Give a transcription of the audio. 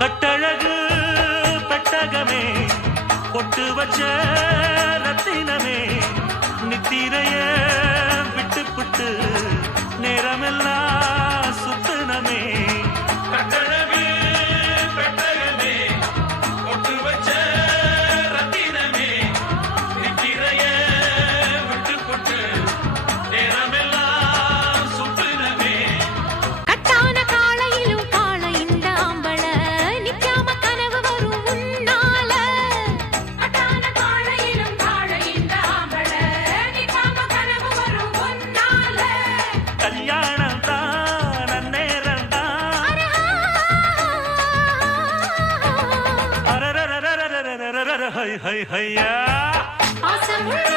கட்டழகு பெட்டகமே பொட்டு வச்ச ரத்தினமே நித்திரைய விட்டு புட்டு நேரமெல்லாம் சுத்தனமே கட்டழகு பெட்டகமே பொட்டு வச்ச ரத்தினமே நித்திரைய விட்டு புட்டு நேரமெல்லாம் சுத்தனமே கட்டான காளையிலும் காளை இந்த ஆம்பள நிக்காம கனவு வரும் உன்னால கட்டான காளையிலும் காளை இந்த ஆம்பள நிக்காம கனவு வரும் உன்னால கல்யாணம் தான் அந்நேரம் தான் அரரரரரரரரரர ஹை ஹை ஹையா பாசமுள்ள